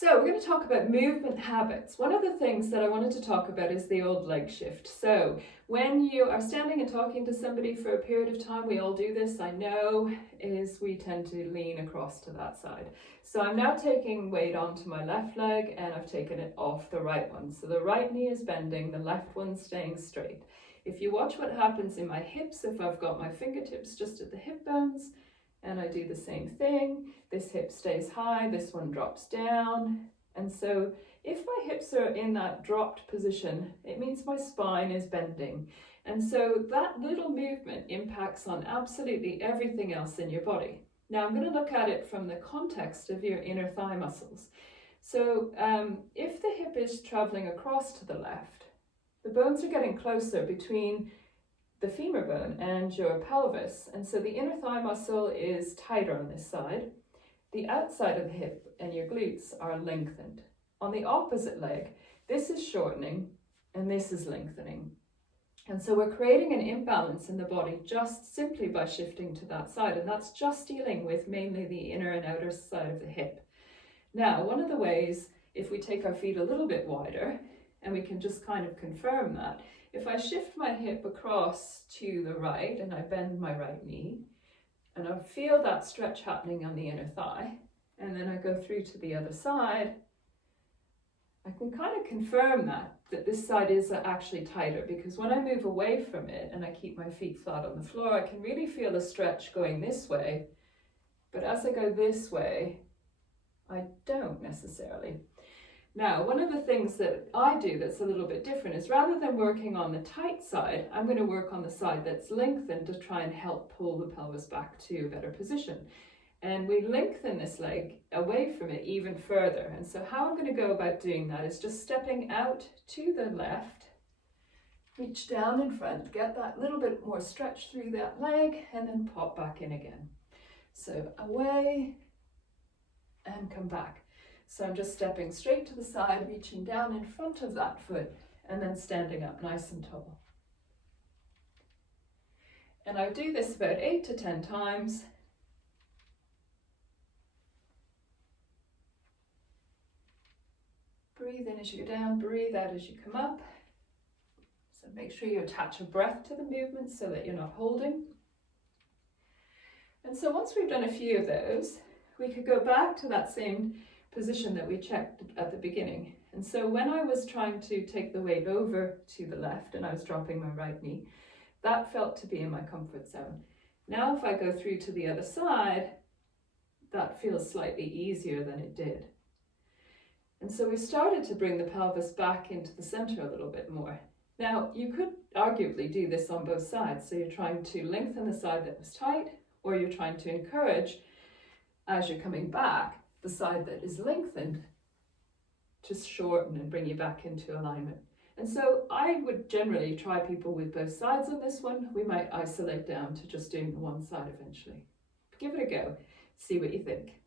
So we're going to talk about movement habits. One of the things that I wanted to talk about is the old leg shift. So when you are standing and talking to somebody for a period of time, we all do this, I know, is we tend to lean across to that side. So I'm now taking weight onto my left leg and I've taken it off the right one. So the right knee is bending, the left one's staying straight. If you watch what happens in my hips, if I've got my fingertips just at the hip bones, and I do the same thing, this hip stays high, this one drops down. And so if my hips are in that dropped position, it means my spine is bending. And so that little movement impacts on absolutely everything else in your body. Now I'm going to look at it from the context of your inner thigh muscles. So if the hip is traveling across to the left, the bones are getting closer between the femur bone and your pelvis, and so the inner thigh muscle is tighter on this side. The outside of the hip and your glutes are lengthened. On the opposite leg, this is shortening and this is lengthening. And so we're creating an imbalance in the body just simply by shifting to that side, and that's just dealing with mainly the inner and outer side of the hip. Now, one of the ways, if we take our feet a little bit wider, and we can just kind of confirm that, if I shift my hip across to the right and I bend my right knee, and I feel that stretch happening on the inner thigh, and then I go through to the other side, I can kind of confirm that this side is actually tighter, because when I move away from it and I keep my feet flat on the floor, I can really feel the stretch going this way, but as I go this way, I don't necessarily. Now, one of the things that I do that's a little bit different is rather than working on the tight side, I'm going to work on the side that's lengthened to try and help pull the pelvis back to a better position. And we lengthen this leg away from it even further. And so how I'm going to go about doing that is just stepping out to the left, reach down in front, get that little bit more stretch through that leg, and then pop back in again. So away and come back. So I'm just stepping straight to the side, reaching down in front of that foot, and then standing up nice and tall. And I do this about 8 to 10 times. Breathe in as you go down, breathe out as you come up. So make sure you attach a breath to the movement so that you're not holding. And so once we've done a few of those, we could go back to that same position that we checked at the beginning. And so when I was trying to take the weight over to the left and I was dropping my right knee, that felt to be in my comfort zone. Now if I go through to the other side, that feels slightly easier than it did. And so we started to bring the pelvis back into the center a little bit more. Now you could arguably do this on both sides. So you're trying to lengthen the side that was tight, or you're trying to encourage, as you're coming back, the side that is lengthened to shorten and bring you back into alignment. And so I would generally try people with both sides on this one. We might isolate down to just doing one side eventually. Give it a go, see what you think.